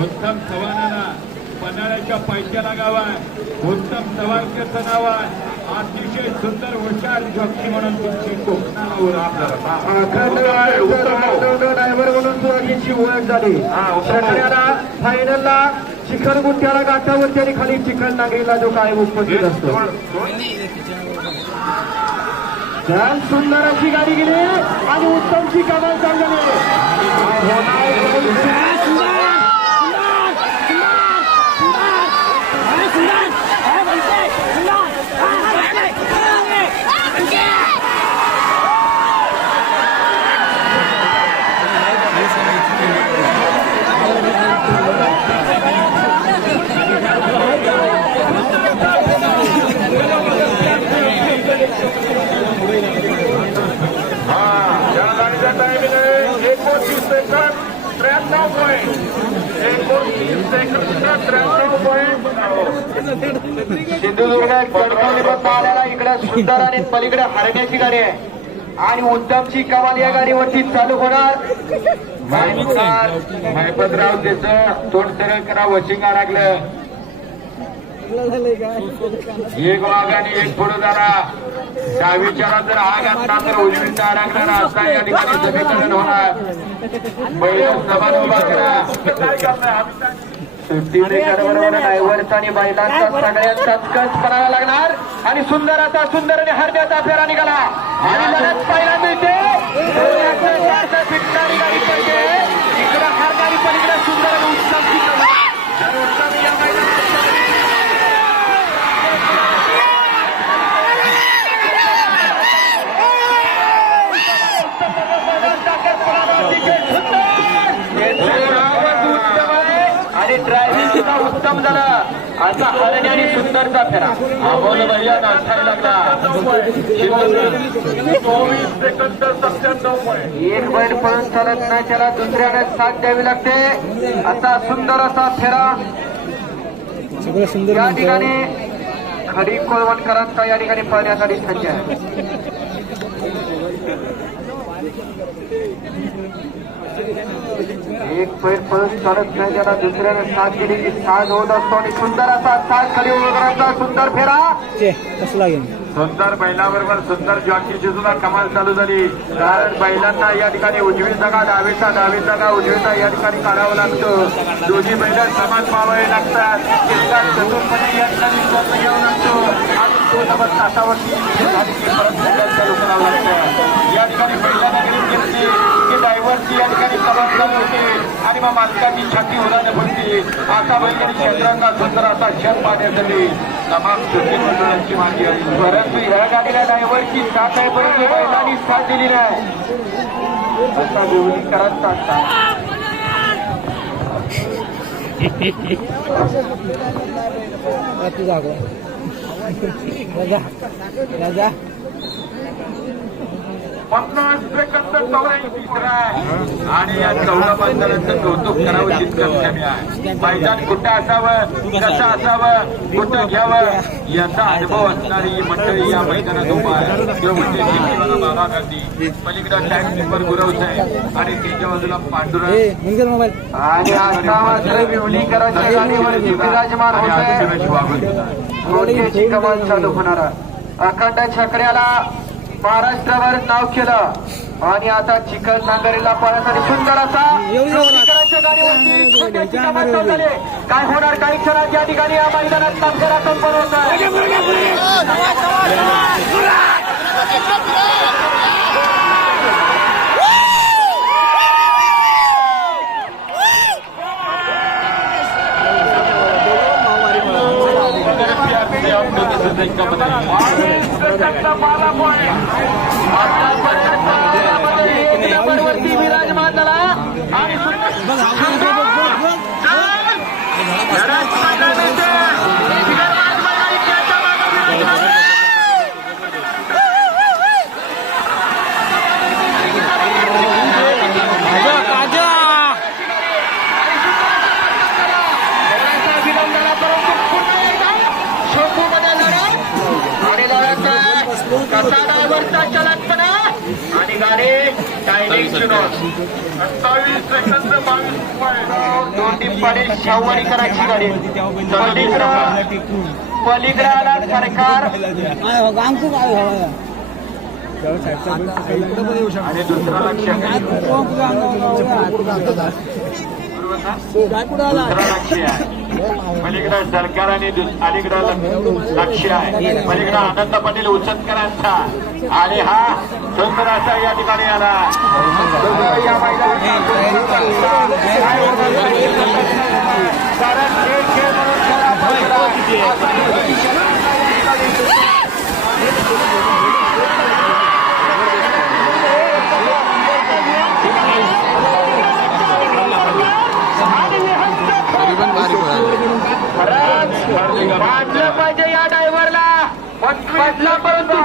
उत्तम चव्हाणाला पन्हाळ्याच्या पायथ्याला गाव आहे उत्तम चव्हाणकरचं नाव आहे अतिशय सुंदर हुशार जॉकी म्हणून तुमची ओळख ड्रायव्हर म्हणून ओळख झाली. फायनलला चिखल गुट्ट्याला गाठावरती आणि खाली चिखल नागरीला जो काय उपस्थित असतो. छान सुंदर अशी गाडी गेली आणि उत्तमची कमाल चाललेली हा या गाडीचा टायमिंग आहे एकोणतीस सेकंद त्र्याण्णव पॉईंट एकोणतीस सेकंद त्र्याण्णव पॉईंट सिंधुदुर्गात गडकरी आल्याला इकडे सुंदर आणि पलीकडे हरण्याची गाडी आहे. आणि उत्तमची कमाल या गाडीवरती चालू होणार. महपतराव त्याचं तोंड सरळ करा वशिंगा लागलं. एक वाघ आणि एक पुढे जरा. डावीच्याला जर आग असला तर उजवीचा अडकणारा असा या ठिकाणी समीकरण होणार. पहिल्या समान उभा करा. सुट्टी बरोबर ड्रायव्हरचा आणि बैलांचा कच करावा लागणार. आणि सुंदर असा सुंदर आणि हरण्याचा फेरा निघाला. आणि लगेच पाहायला मिळते. फिटणारी गाडी इकडं हर गाडी पलीकडे सुंदर आणि उत्तमची कमाल. तर उत्तम या मैदानात आणि ड्रायव्हिंग सुद्धा उत्तम झालं असा हरणे सुंदरचा फेरा आम्हाला भैया नाचायला लागला. चोवीस सेकंद सत्त्याण्णव पॉईंट एक बैल पळून चालत नाही त्याला दुसऱ्याने साथ द्यावी लागते. असा सुंदर असा फेरा. सगळं सुंदर या ठिकाणी खडी कोळवणकरांचा या ठिकाणी पळण्यासाठी सज्ज आहे. एक पैर पळून चालत नाही त्याला दुसऱ्याने साथ दिली की साथ होत असतो आणि सुंदर असा साथ खडी वगैरेचा सुंदर फेरा. सुंदर बैलाबरोबर सुंदर जॉकीची सुद्धा कमाल चालू झाली. कारण बैलांना या ठिकाणी उजवी जागा डावीचा डावी जागा उजवीचा या ठिकाणी काढावं लागतं. दोन्ही बैल समान पावावे लागतात. चतुर्पणे या ठिकाणी घ्यावं लागतो. आणि तो नंबर तासावरती आणि ते परत बैलांना चालू करावं लागतं या ठिकाणी बैलांना गरीब घेतली की सभासद होते आणि मग मालकाची छाती उदाहरण पडते असा बैलांनी क्षेत्रांना सुंदर असा क्षण पाहण्यासाठी तमाम सुट्टी मंडळांची मागणी आहे परंतु ह्या गाडीला ड्रायव्हरची साथ आहे परंतु बैलांनी साथ दिली नाही असा विवलीकरांचा असा राजा राजा. पन्नास सेकंद चौऱ्याऐंशी तिसरा आणि या चौदा पंधराचं कौतुक करावं जितकं कमी आहे. मैदान कुठं असावं? कसं असावं? कुठं घ्यावं? याचा अनुभव असणारी ही मंडळी या मैदानात उभा आहे. किंवा म्हणजे बाबा गांधी पलीकडे टॅक्स पेपर गुरवच आहे आणि त्याच्या बाजूला पांडुरंग. आणि आता मात्र विवलीकरांच्या गाडीवरती विराजमान होत आहे चालू होणार अखंड छकड्याला महाराष्ट्रावर नाव केलं. आणि आता चिखल नांगरीला पळण्यासाठी सुंदर असा. काय होणार? काही क्षणात या ठिकाणी या मैदानात तामखेडा संपन्न होत आहे. एक विराजमान झाला आणि दोंडीपाडी करायची गाडी. पलीकडं पलीकडं आला सरकार. आणि दुसरा लक्ष. आहे. सरकार आणि दुस- लक्ष आहे. पलीकडे आनंद पाटील उचतकरांचा आणि हा सुंदर असा या ठिकाणी आला. या मैदानात कारण खेळ खेळ म्हणून खेळा वाजलं पाहिजे या ड्रायव्हरला बदला परंतु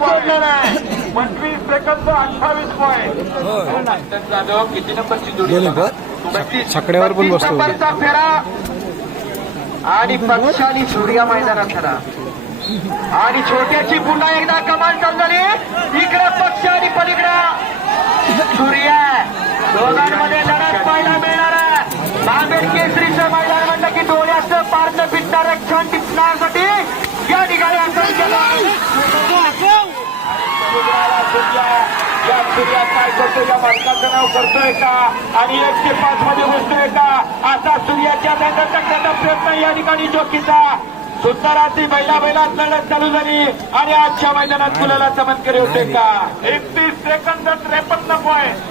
सोडला नाही पंचवीस सेकंद अठ्ठावीस पॉईंट जाधव किती नंबरची जोडी छकड्यावर पण बसतो. फेरा. आणि पक्ष आणि सूर्या मैदानात खरा आणि छोट्याची पुन्हा एकदा कमाल चालू झाली इकडे पक्ष आणि पलीकडे. सूर्या दोघांमध्ये लढत पाहायला मिळणार आहे. बांबेड केसरीचं मैदान म्हटलं की डोळ्याचं पारलं पिटणारं क्षण टिपण्यासाठी या ठिकाणी असंख्य या सूर्या काय करतो या मालकाचं नाव करतोय का? आणि एक पाच मध्ये बसतोय का? असा सूर्याच्या नंतर टाकण्याचा प्रयत्न या ठिकाणी जोखीचा सुंदराची बैला बैलात लढत चालू झाली. आणि आजच्या मैदानात मुलाला चमत्कारी होते का? एकतीस सेकंद त्रेपन्न पॉईंट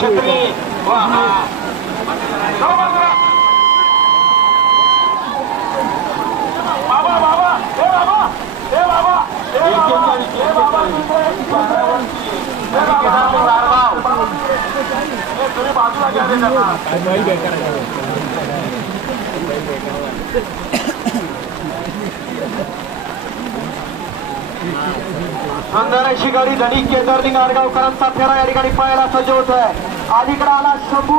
छत्री वा हा. जाऊ बाजूला. बाबा बाबा ए बाबा ए बाबा ए बाबा ए बाबा ए तुम्ही बाजूला अशी गाडी धनी केदारलिंग आडगावकरांचा फेरा या ठिकाणी पळायला सज्ज होत आहे अलीकडे आला शंभू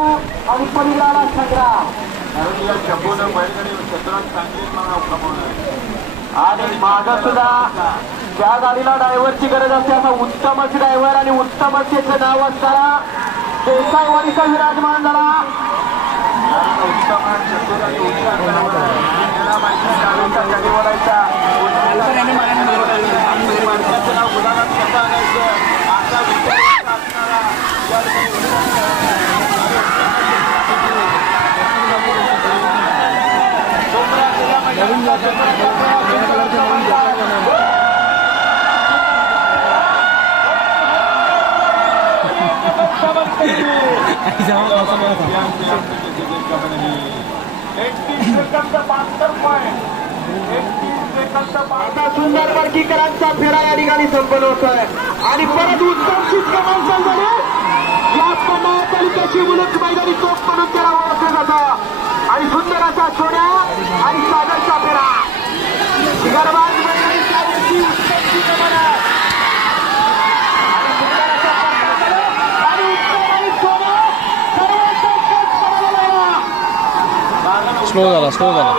आणि पलीकडे आला संग्राम कारण या शंभूनं बैलगाडी क्षेत्रात चांगली नाव कमवलं आणि माझं सुद्धा ज्या गाडीला ड्रायव्हरची गरज असते. असा उत्तमच ड्रायव्हर आणि उत्तमच त्याचं नाव असताना देसाईवाडीचा विराजमान झाला उत्तम आता सुंदर वर्गीकरांचा फेरा या ठिकाणी संपन्न होत आहे आणि परत उत्तम कमाल चालू झाली या तालुक्याची मुलक मैदानी तोप म्हणून त्याला ओळखलं जातं. आणि सुंदर असा सोन्या आणि सागरचा फेरा. शिगरबाज मैदानी त्यावरती उत्तमची कमाल आहे. आणि सुंदर असा पाठला झाला. आणि उत्तम आणि सोन्या सर्वांचा कट पडायला लागला. स्लो झाला स्लो झाला.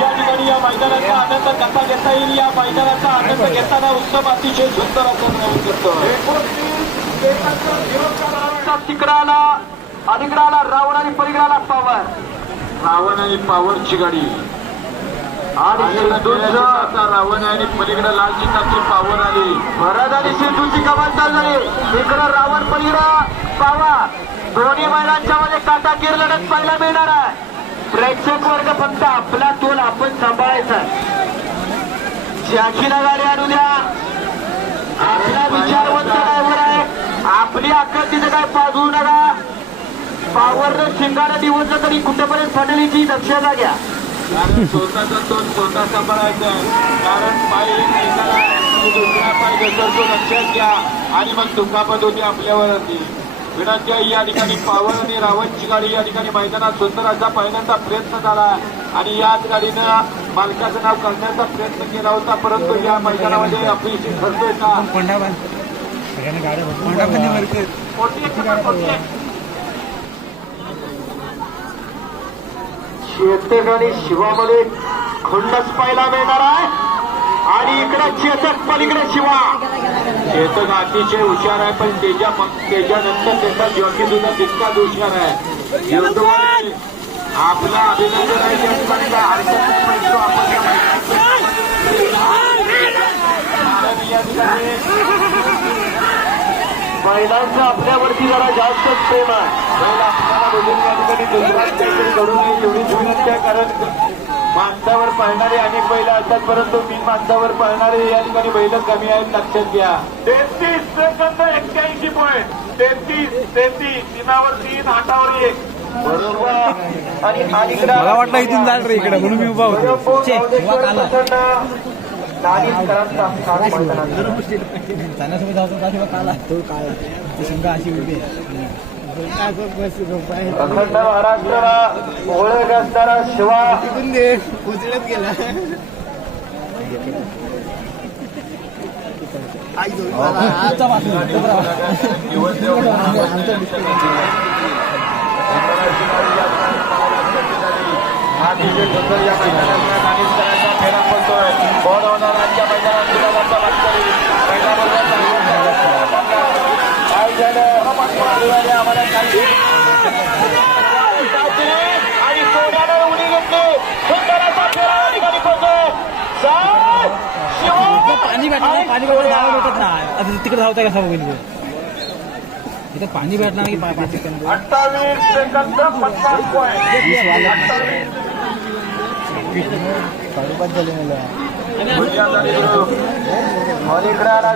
या ठिकाणी या मैदानाचा आनंद कसा घेता येईल या मैदानाचा आनंद घेताना उत्तम अतिशय सुंदर असं करतो रावण आणि पवार. रावण आणि पावरची गाडी. आणि सिंधूचं आता रावण आणि पलीकडे लाल चिन्हाची पावर आली. भरत आणि सिंधूची कमाल चालू झाली इकडं रावण पलीकडं पावा दोन्ही महिलांच्या मध्ये काटाकीर लढत पाहायला मिळणार आहे. प्रेक्षक वर्ग फक्त आपला तोल आपण सांभाळायचा. ज्याची गाडी आणू द्या. आपला विचारवंत ड्रायव्हर आहे. आपली अक्कल तिथं काय पाजवू नका. पावरनं शिंगाला दिवस तरी कुठेपर्यंत फटलीची दक्षता घ्या. कारण स्वतःचा तोल स्वतः सांभाळायचा कारण पाय एक एकाला आणि दुसरा पाय घसरतो लक्षात घ्या. आणि मग दुखापत होती आपल्यावर होती विनंती आहे या ठिकाणी पावर आणि रावणची गाडी या ठिकाणी मैदानात सुंदराचा पहिल्यांदा प्रयत्न झाला. आणि याच गाडीनं मालकाचं नाव करण्याचा प्रयत्न केला होता परंतु या मैदानामध्ये अपयशी ठरतोय का? शेतक आणि शिवामध्ये खंडच पाहायला मिळणार आहे. आणि इकडं चेतक पलीकडे शिवा. चेतक अतिशय हुशार आहे पण त्याच्या त्याच्यानंतर त्याचा जॉकी सुद्धा तितकाच हुशार आहे. आपला अभिनंदन आहे महिलांचं आपल्यावरती जरा जास्त प्रेम आहे. बैल आपल्याला दुसऱ्या या ठिकाणी दुसऱ्यात काहीतरी नये एवढीच विनंती आहे कारण माणसावर पळणारे अनेक बैल असतात परंतु मी माणसावर पळणारे या ठिकाणी बैल कमी आहेत लक्षात घ्या तेहतीस सेकंद एक्क्याऐंशी पॉईंट तेहतीस तेहतीस तीनावर तीन हातावर एक बरोबर आणि अलीकडे मला वाटलं इथून जाल रे इकडे म्हणून मी उभा होतो. जाण्यासोबत तेव्हा काला तो काळा ती शिंगा अशी उभी आहे. अखंड महाराष्ट्राला ओळख असणारा शिवा. उचलत गेला आमचा बातमी अतिशय या मैदानातला नाणीस करायचा फेरा पडतोय बॉल होणार आजच्या मैदानात वाटकरी पहिला आम्हाला आणि उडी घेतली पाणी भेटणार पाणी भेटणार भेटत नाही आता तिकडे धावताय कसा बघेल इथं पाणी भेटणार की पाच सेकंद अठ्ठावीस सेकंद. पन्नास पॉईंट साडेपाच झाले मला. अलीकडे आला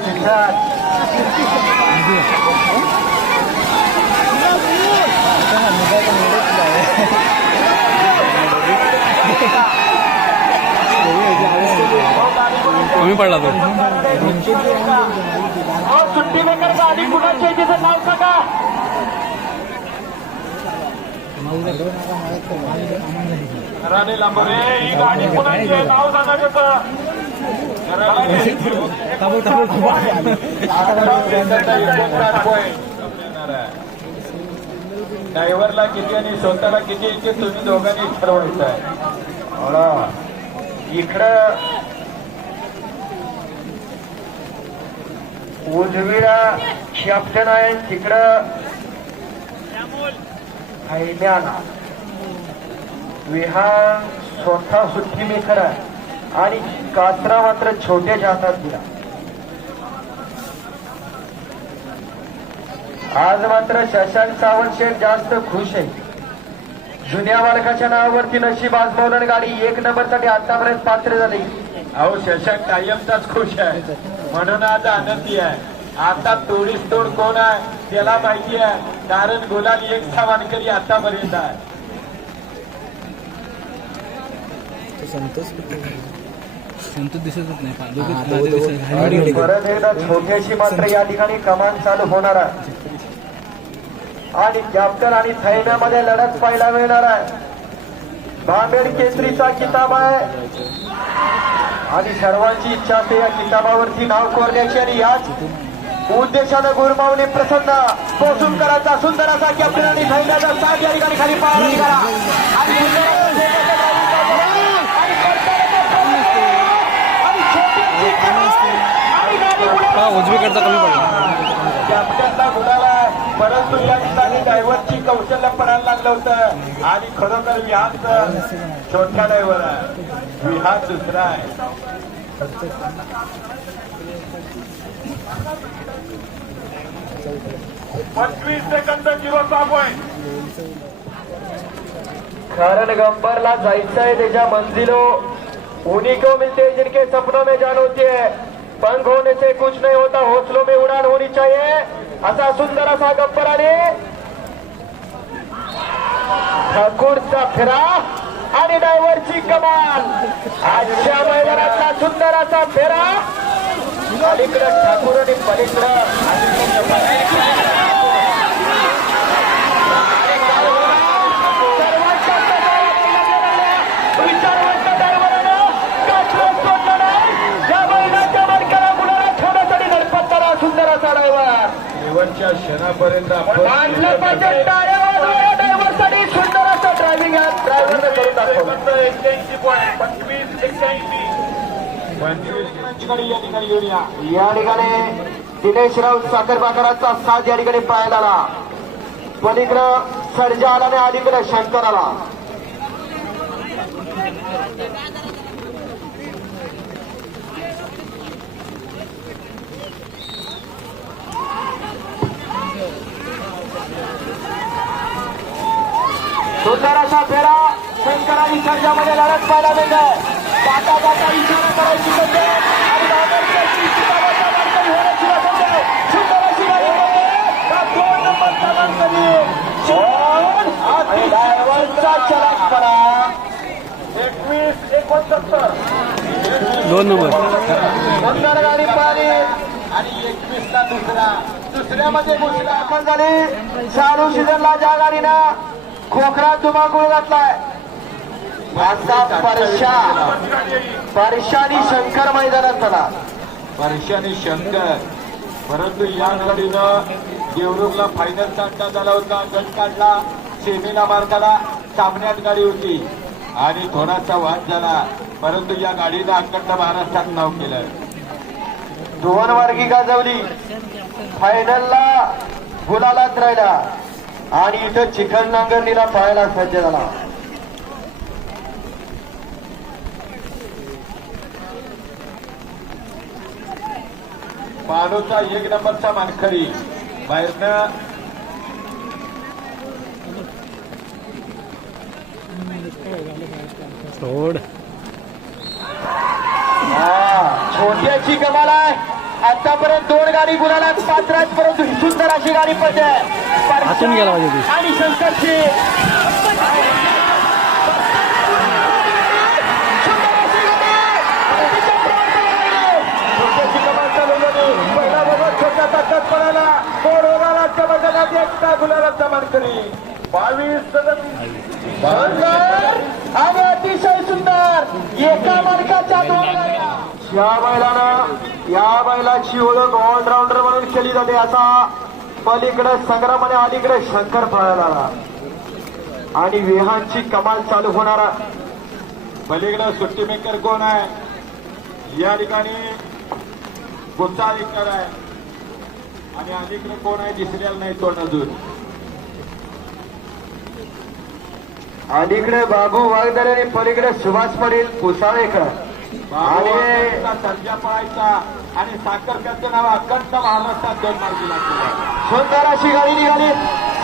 कमी पडला तो. हो, सुट्टी मेकर गाडी कुणाची तिचं नाव सांगा. राणे लांबरे ही गाडी कुणाची आहे नाव सांगा त्याचं ताबो ताबो ताबो ड्रायव्हरला किती आणि स्वतःला किती यायचे तुम्ही दोघांनी आहे. इकडं उजवीला कॅप्टन आहे तिकडं हैल्यान विहान स्वतः सुट्टी मेकर आणि कात्रा मात्र छोट्याच्या हातात दिला आज मात्र शशांक सावंत शेठ जास्त खुश आहे. जुन्या मालकाच्या नावावरती नशीब आजमावलं गाडी एक नंबरसाठी आतापर्यंत पात्र झाली. अहो शशांक कायमचाच खुश आहे. म्हणून आज आनंदी आहे. आता तोडीस तोड कोण आहे? त्याला माहिती आहे. कारण गुलाल एक मानकरी आतापर्यंत आहे. संतोष संतोष दिसतच नाही. परत एकदा छोट्याशी मात्र या ठिकाणी कमान चालू होणार आहे. आणि कॅप्टन आणि थैम्यामध्ये लढत पाहायला मिळणार आहे. बांबेड केसरीचा किताब आहे. आणि सर्वांची इच्छा असते या किताबावरती नाव कोरण्याची आणि याच उद्देशानं गुरमावली प्रसन्न. पोसुंकराचा सुंदर असा कॅप्टन थैम्याचा साथ या ठिकाणी खाली पाहायला निघाला. उजवीकडचा कमी पडला. कॅप्टनला गुलाला परंतु या ठिकाणी ड्रायव्हरची कौशल्य पडायला लागलं होतं. आणि खरोखर विहानचं छोटा ड्रायव्हर आहे. विहान दुसरा आहे. पंचवीस सेकंद झिरो सहा पॉईंट कारण गंबरला जायचं है तेजा मंजिलो. उन्हीं को मिलते हैं जिनके सपनों में जान होती है. पंख होने से कुछ नहीं होता हौसलों में उड़ान होनी चाहिए. असा सुंदर असा गब्बराने ठाकूरचा फिरा आणि डायव्हरची कमाल आजच्या मैदानातला सुंदर असा फेरा. अलीकडं ठाकूर आणि पलीकडं ड्रायव्हर शेवटच्या क्षणापर्यंत ड्रायव्हिंग दाखवलं. पंचवीस या ठिकाणी दिनेश राऊत दिनेशराव साखर बाकाराचा साथ या ठिकाणी पाहायला आला पलीकडं सर्जा आला आणि अलीकडं शंकर आला सुंदर असा फेरा शंकर आणि सर्जामध्ये लढत पाहायला मिळत जाता जाता इशारा करायची म्हणजे आणि मार्ग होण्याची सुंदर अशी दोन आणि डायव्हरचा एकवीस एकोणसत्तर दोन नंबर. सुंदर गाडी पाहिली आणि एकवीस ला दुसरा दुसऱ्यामध्ये गोष्टी आपण झाली चालू सीझनला ज्या गाडीनं खोकरा धुमाकूळ घातलाय असा परशा. परशानी शंकर मैदानात चला. वर्षाने शंकर. परंतु या गाडीनं देवरुखला फायनलचा अड्डा झाला होता. गट काढला. सेमीला मार्गाला सामन्यात गाडी होती. आणि थोडासा वाद झाला. परंतु या गाडीनं अखंड महाराष्ट्रात नाव केलं. दोन वर्गी गाजवली. फायनलला गुलालात राहिला. आणि इथं चिखल नांगरणीला पाहायला सज्ज झाला. मानूचा एक नंबरचा मानखरी बाहेरनं. सोड. छोट्याची कमाल आहे. आतापर्यंत दोन गाडी गुलाला पात्र आहेत परंतु ही सुंदर अशी गाडी पडते. आणि शंकरची छोट्याची कमाल चालवली. पहिला बरोबर छोटा ताकद पडायला कोरोनाला चमकण्यात एकटा गुलालाचा मानकरी. बावीस आणि अतिशय सुंदर. एका मालकाच्या दोन या बैलानं या बैलाची ओळख ऑलराऊंडर म्हणून केली जाते. असा पलीकडे संग्राम आणि अलीकडे शंकर पळायला आणि विहानची कमाल चालू होणार. पलीकडे सुट्टी मेकर कोण आहे? या ठिकाणी गुच्चा आहे. आणि अलीकडे कोण आहे दिसलेला नाही तोंड अजून. अलीकडे बाबू वागदरे आणि पलीकडे सुभाष पाटील पुसाळेकर. आणि सर्जा पळायचा आणि साखरकरचं नाव अखंड महाराष्ट्रात दोन मार्गी सुंदर अशी गाडी निघाली.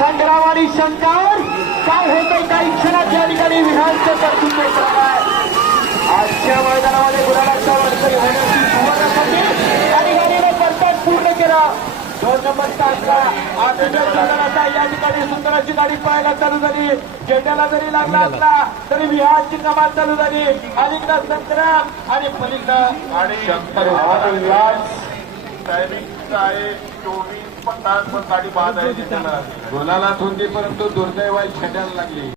संग्राम आणि शंकर. काय होतंय काही क्षणात या ठिकाणी विधानचं तरतूद आजच्या मैदानामध्ये गुलाबाचा वर्षी होण्याची सुवर्ण संधी आणि गाडीने कर्तव्य पूर्ण केलं. नंबर या ठिकाणी सुंदराची गाडी पळायला चालू झाली. झेंड्याला जरी लागला असला तरी विहारची कमाल चालू झाली. अलीकडं संग्राम आणि पलीकडं आणि टायमिंग आहे चोवीस पन्नास पण गाडी बाद आहे. गुलाला होती परंतु दुर्दैव झेंड्याला लागली.